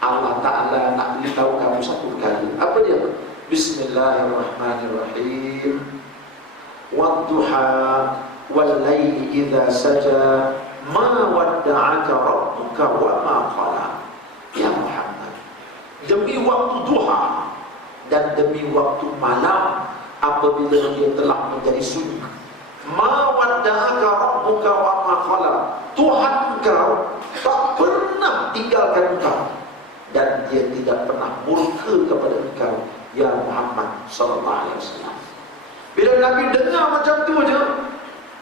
Allah Ta'ala nak beritahu kamu satu perkara. Apa dia? Bismillahirrahmanirrahim. Wadduha wal laili idza saja ma wadda'aka rabbuka wa ma qala. Ya Muhammad, demi waktu duha dan demi waktu malam apabila dia telah menjadi sunyi, ma wadda'aka rabbuka wa ma qala, Tuhan engkau tak pernah tinggalkan engkau dan dia tidak pernah murka kepada engkau, ya Muhammad sallallahu alaihi wasallam. Bila Nabi dengar macam tu je,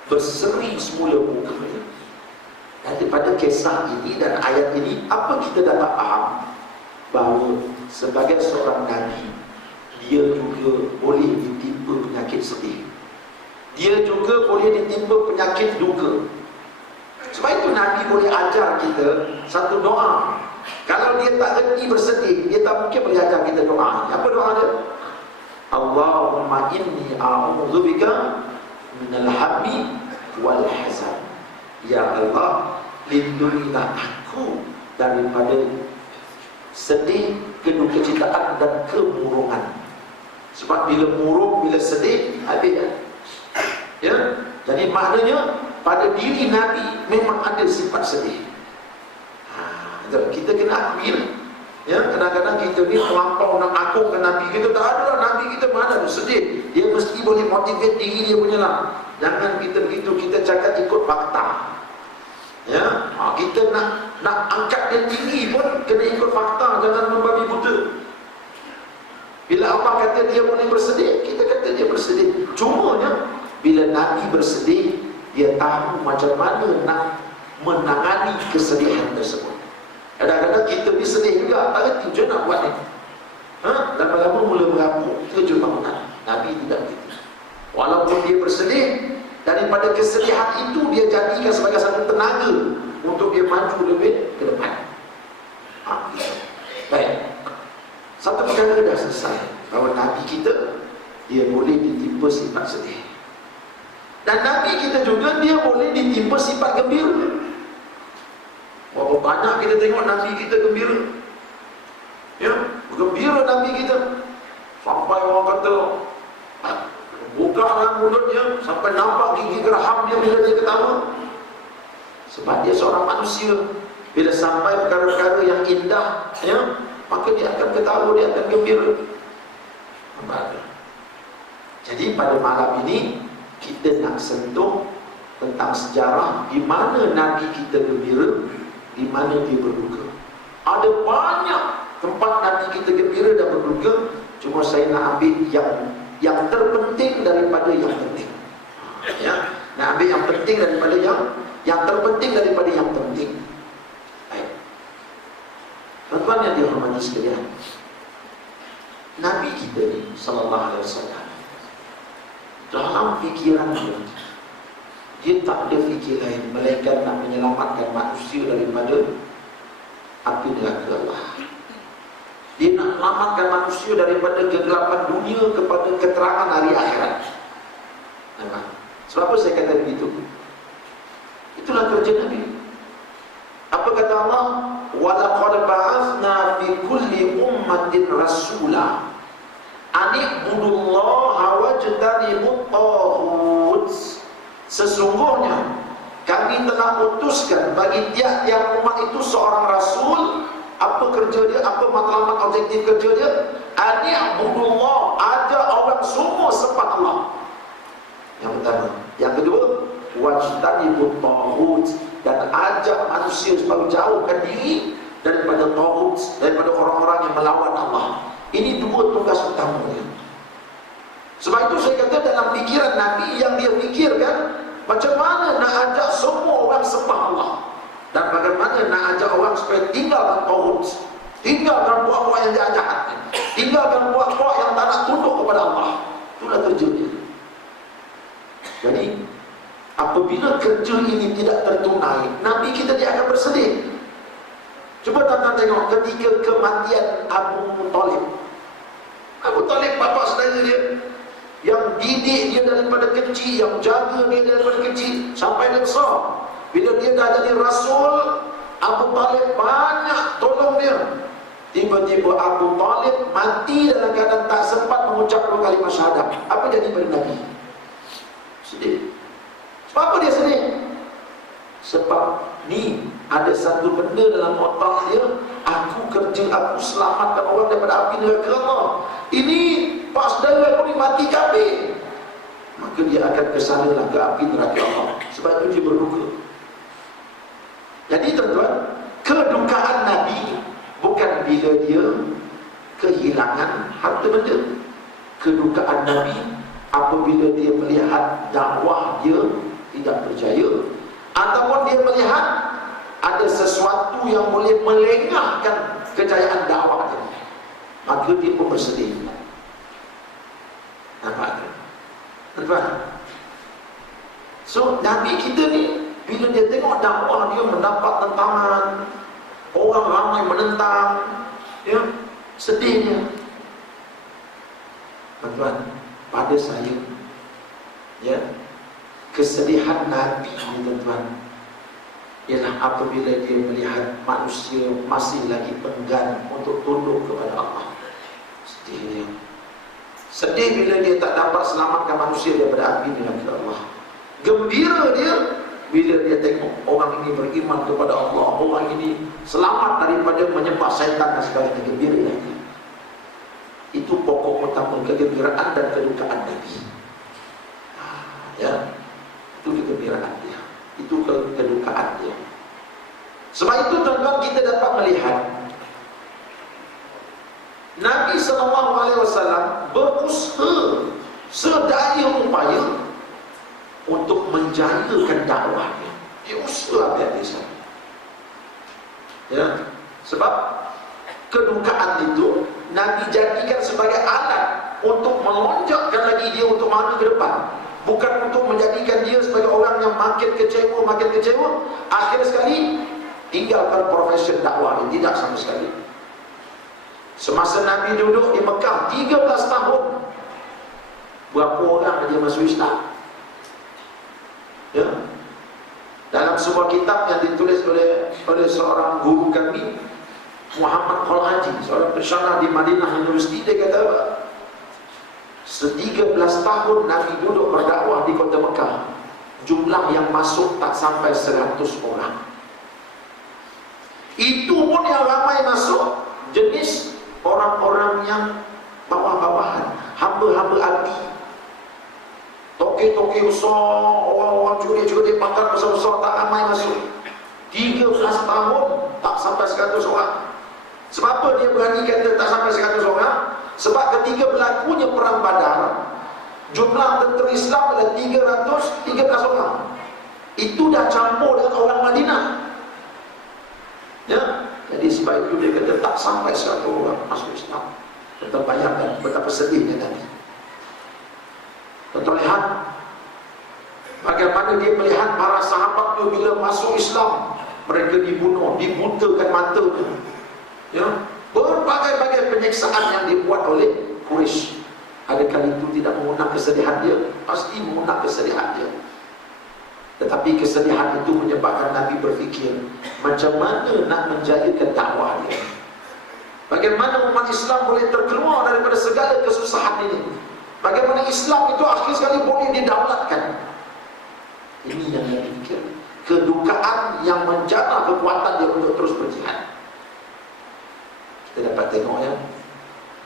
berseri semula mukanya. Daripada kisah ini dan ayat ini, apa kita dapat faham? Bahawa sebagai seorang Nabi, dia juga boleh ditimpa penyakit sedih, dia juga boleh ditimpa penyakit duka. Sebab itu Nabi boleh ajar kita satu doa. Kalau dia tak reti bersedih, dia tak mungkin boleh ajar kita doa. Apa doa dia? Allahumma inni a'udzubika minal hammi wal hazan. Ya Allah, lindungilah aku daripada sedih, kedukecitaan dan kemurungan. Sebab bila murung, bila sedih, habis dah. Ya, jadi maknanya pada diri Nabi memang ada sifat sedih. Kita kena akui. Ya, kadang-kadang kita ni terlampau nak agungkan Nabi kita. Tak ada lah, Nabi kita mana ada sedih. Dia mesti boleh motivate diri dia punya lah. Jangan kita begitu, kita cakap ikut fakta. Ya, kita nak angkat dia tinggi pun kena ikut fakta, jangan membabi buta. Bila Allah kata dia boleh bersedih, kita kata dia bersedih. Cumanya bila Nabi bersedih, dia tahu macam mana nak menangani kesedihan tersebut. Kadang-kadang kita ni sedih juga, tak reti je nak buat ni. Lama-lama mula merapu, terjun bangunan. Nabi tidak begitu. Walaupun dia bersedih, daripada kesedihan itu dia jadikan sebagai satu tenaga untuk dia maju lebih ke depan. Baik, satu perkara dah selesai, bahawa Nabi kita, dia boleh ditimpa sifat sedih. Dan Nabi kita juga, dia boleh ditimpa sifat gembira. Berapa banyak kita tengok Nabi kita gembira. Ya, gembira Nabi kita. Sampai orang kata, buka mulutnya sampai nampak gigi geraham dia bila dia ketawa. Sebab dia seorang manusia. Bila sampai perkara-perkara yang indah, ya, maka dia akan ketawa, dia akan gembira. Jadi pada malam ini kita nak sentuh tentang sejarah di mana Nabi kita gembira, di mana dia berduka. Ada banyak tempat Nabi kita gembira dan berduka. Cuma saya nak ambil yang terpenting daripada yang penting. Ya, nak ambil yang penting daripada yang terpenting daripada yang penting. Baik. Tuan-tuan yang dihormati sekalian, Nabi kita ni sallallahu alaihi wasallam, dalam fikiran dia tak ada fikir lain melainkan nak menyelamatkan manusia daripada api neraka Allah. Dia nak selamatkan manusia daripada kegelapan dunia kepada keterangan hari akhirat. Nampak? Sebab apa saya kata begitu? Itulah kerja Nabi. Apa kata Allah? وَلَقَدْ بَعَثْنَا فِي كُلِّ أُمَّةٍ رَسُولًا أَنِ اعْبُدُوا اللَّهَ وَاجْتَنِبُوا الطَّاغُوتَ. Sesungguhnya kami telah utuskan bagi tiap-tiap umat itu seorang rasul. Apa kerja dia? Apa matlamat objektif kerja dia? Ani'budullah, ajak orang semua sembah Allah. Yang pertama. Yang kedua, wajtanibut taghut, dan ajak manusia supaya jauhkan diri daripada taghut, daripada orang-orang yang melawan Allah. Ini dua tugas utama dia. Sebab itu saya kata dalam fikiran Nabi, yang dia fikirkan macam mana nak ajak semua orang sembah Allah, dan bagaimana nak ajak orang supaya tinggalkan taghut, tinggalkan buat-buat yang dia jahat, tinggalkan buat-buat yang tak nak tunduk kepada Allah. Itulah kerja dia. Jadi apabila kerja ini tidak tertunai, Nabi kita dia akan bersedih. Cuba tuan-tuan tengok ketika kematian Abu Talib. Abu Talib bapa saudara dia, yang didik dia daripada kecil, yang jaga dia daripada kecil sampai dia besar. Bila dia dah jadi rasul, Abu Talib banyak tolong dia. Tiba-tiba Abu Talib mati dalam keadaan tak sempat mengucap 2 kalimat syahadat. Apa jadi pada Nabi? Sedih. Sebab apa dia sedih? Sebab ni ada satu benda dalam otak dia, aku kerja, aku selamatkan orang daripada api neraka Allah. Ini pak saudara aku ni mati kafir, maka dia akan kesanalah ke api neraka Allah. Sebab itu dia berduka. Jadi tuan-tuan, kedukaan Nabi bukan bila dia kehilangan harta benda. Kedukaan Nabi apabila dia melihat dakwah dia tidak berjaya, ataupun dia melihat ada sesuatu yang boleh melengahkan kejayaan dakwah dia, maka dia pun bersedih. Nampak tak? Tuan-tuan, so Nabi kita ni bila dia tengok dakwah dia mendapat tentangan, orang ramai menentang, ya, sedihnya. Tuan-tuan, pada saya, ya, kesedihan Nabi ni tuan-tuan ialah apabila dia melihat manusia masih lagi enggan untuk tunduk kepada Allah. Sedih dia. Sedih bila dia tak dapat selamatkan manusia daripada api neraka Allah. Gembira dia bila dia tengok orang ini beriman kepada Allah, orang ini selamat daripada menyembah syaitan dan sebagainya. Gembira dia. Itu pokok utama kegembiraan dan kedukaan Nabi. Ya, itu kegembiraan dia, itu kedukaan dia. Sebab itu tuan-tuan, kita dapat melihat Nabi SAW berusaha sedaya upaya untuk menjayakan dakwahnya. Dia usaha habis. Ya, sebab kedukaan itu Nabi jadikan sebagai alat untuk melonjakkan lagi dia untuk maju ke depan, bukan untuk menjadikan dia sebagai orang yang makin kecewa, akhir sekali tinggalkan profesi dakwah ini. Tidak sama sekali. Semasa Nabi duduk di Mekah 13 tahun, berapa orang dia masuk Islam? Ya, dalam sebuah kitab yang ditulis oleh seorang guru kami, Muhammad Khalhaji, seorang pensyarah di Madinah University, dia kata 13 tahun Nabi duduk berdakwah di kota Mekah, jumlah yang masuk tak sampai 100 orang. Itu pun yang ramai masuk jenis orang-orang yang bawah-bawahan, hamba-hamba abdi, toke-toke besar, orang-orang curi-curi pangkat besar-besar, tak ramai masuk. 13 tahun tak sampai 100 orang. Sebab apa dia berani kata tak sampai 100 orang? Sebab ketika berlakunya perang Badar, jumlah tentera Islam adalah 313 orang. Itu dah campur dengan orang Madinah. Ya, jadi sebab itu dia kata tak sampai 100 orang masuk Islam. Kita bayangkan betapa sedihnya tadi. Kita lihat bagaimana dia melihat para sahabat itu bila masuk Islam, mereka dibunuh, dibutakan matanya. Ya, berbagai-bagai penyiksaan yang dibuat oleh Quraisy. Adakah itu tidak mengundang kesedihan dia? Pasti mengundang kesedihan dia. Tetapi kesedihan itu menyebabkan Nabi berfikir, macam mana nak menjayakan dakwah dia, bagaimana umat Islam boleh terkeluar daripada segala kesusahan ini, bagaimana Islam itu akhir sekali boleh didaulatkan. Ini yang Nabi fikir. Kedukaan yang menjana kekuatan dia untuk terus berjihad. Kita dapat tengok, ya,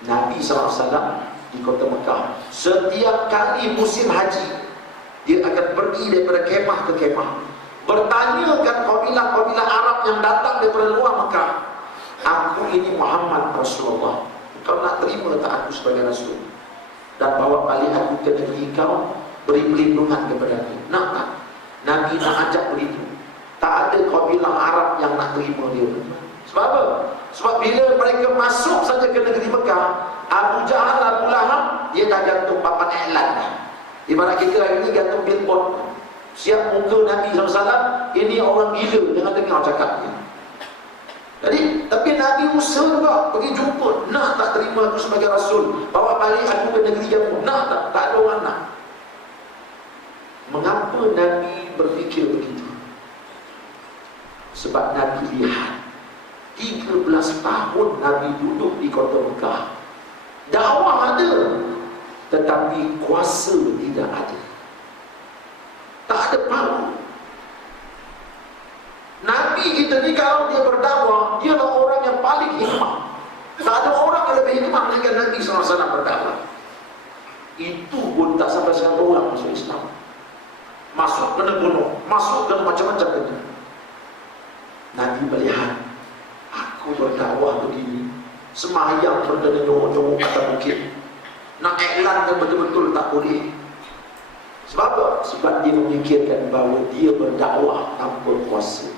Nabi SAW di kota Mekah, setiap kali musim haji, dia akan pergi daripada kemah ke kemah, bertanyakan kabilah-kabilah Arab yang datang daripada luar Mekah, aku ini Muhammad Rasulullah, kau nak terima tak aku sebagai Rasul, dan bawa balik aku ke negeri kau, beri perlindungan kepada aku? Nak tak? Nabi nak ajak begitu. Tak ada kabilah Arab yang nak terima dia. Sebab apa? Sebab bila mereka masuk saja ke negeri Mekah, Abu Jahal, Abu Lahab, dia dah gantung papan iklan dah. Ibarat kita hari ini gantung billboard, siap muka Nabi SAW, ini orang gila dengan dengar cakapnya. Jadi, tapi Nabi usaha juga pergi jumpa, nak tak terima aku sebagai Rasul, bawa balik aku ke negeri kamu, nak tak? Tak ada orang nak. Mengapa Nabi berfikir begitu? Sebab Nabi lihat 13 tahun Nabi duduk di kota Mekah. Dakwah ada, tetapi kuasa tidak ada. Tak ada power. Nabi kita ni kalau dia berdakwah, dia adalah orang yang paling hikmah. Tak ada orang yang lebih hikmah melainkan Nabi SAW berdakwah. Itu pun tak sampai 100 orang masuk Islam. Masuk kena bunuh, masuk kena macam-macam kena. Nabi melihat, aku berdakwah begini, sembahyang berdana nyongok-nyongok atas bukit, nak iklankan betul-betul tak boleh. Sebab apa? Sebab dia memikirkan bahawa dia berdakwah tanpa kuasa.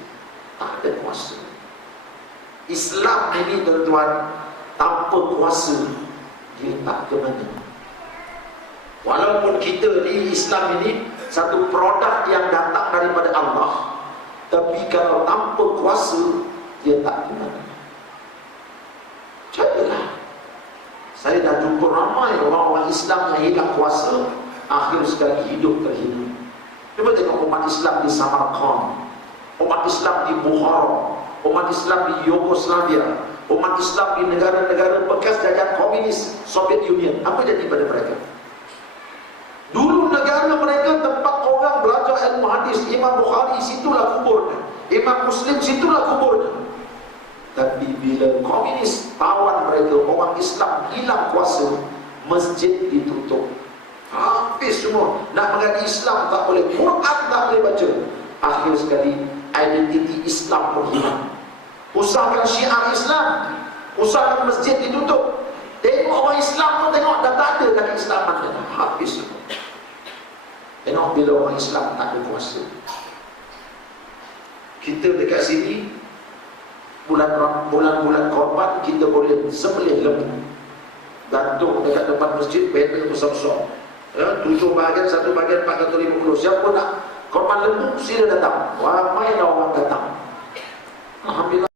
Tak ada kuasa. Islam ini tuan-tuan, tanpa kuasa dia tak ke mana. Walaupun kita di Islam ini satu produk yang datang daripada Allah, tapi kalau tanpa kuasa dia tak ke mana. Carilah. Saya dah jumpa ramai orang-orang Islam yang hilang kuasa, akhir sekali hidup terhina. Cuba tengok umat Islam di Samarkand, umat Islam di Bukhara, umat Islam di Yugoslavia, umat Islam di negara-negara bekas jajahan komunis Soviet Union. Apa jadi pada mereka? Dulu negara mereka tempat orang belajar ilmu hadis. Imam Bukhari situlah kuburnya, Imam Muslim situlah kuburnya. Tapi bila komunis tawan mereka, orang Islam hilang kuasa, masjid ditutup, habis semua. Nak mengaji Islam tak boleh, Quran tak boleh baca. Akhir sekali identiti Islam pun hilang. Usahakan syiar Islam, usahakan masjid ditutup, tengok orang Islam pun tengok dah tak ada lagi Islaman, dah habis semua. Tengok bila orang Islam tak ada kuasa. Kita dekat sini bulan-bulan korban kita boleh sembelih lembu, gantung dekat depan masjid, banner besar-besar, 7 bahagian, 1 bahagian 450. Siapa nak korban lembu sila datang. Ramai orang datang. Alhamdulillah.